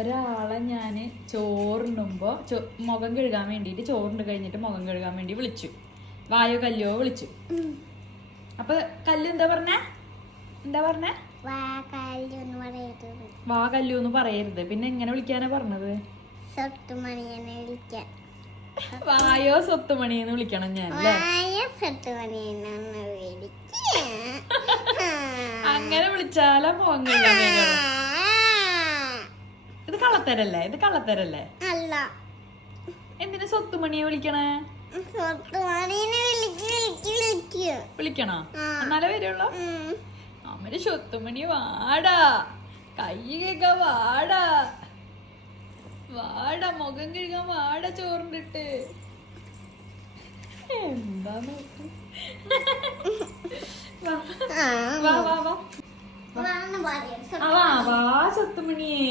ഒരാളെ ഞാന് ചോറിനുമ്പോ മുഖം കഴുകാൻ വേണ്ടിട്ട് ചോറിന് കഴിഞ്ഞിട്ട് മുഖം കഴുകാൻ വേണ്ടി വിളിച്ചു. വായോ കല്ലോ വിളിച്ചു. അപ്പൊ കല്ല് എന്താ പറഞ്ഞേ? വാ കല്ലു എന്ന് പറയരുത്. പിന്നെ എങ്ങനെ വിളിക്കാനാ പറഞ്ഞത്? വായോ സ്വത്തുമണിന്ന് വിളിക്കണം ഞാൻ. അങ്ങനെ വിളിച്ചാലോ മുഖം കഴുകാൻ വേണ്ടി. ഇത് കള്ളത്തരല്ലേ? അല്ല. എന്തിനാ സ്വത്തുമണിയെ വിളിക്കണേ? വിളിക്കണോ? എന്നാലേ വരുള്ളൂ. അമ്മര് സ്വത്തുമണി വാടാ, കൈ കഴുകാൻ വാടാ, മുഖം കഴുകാൻ വാടാ, ചോറിണ്ടിട്ട്. എന്താ നോക്ക്. വാ സ്വത്തുമണിയെ.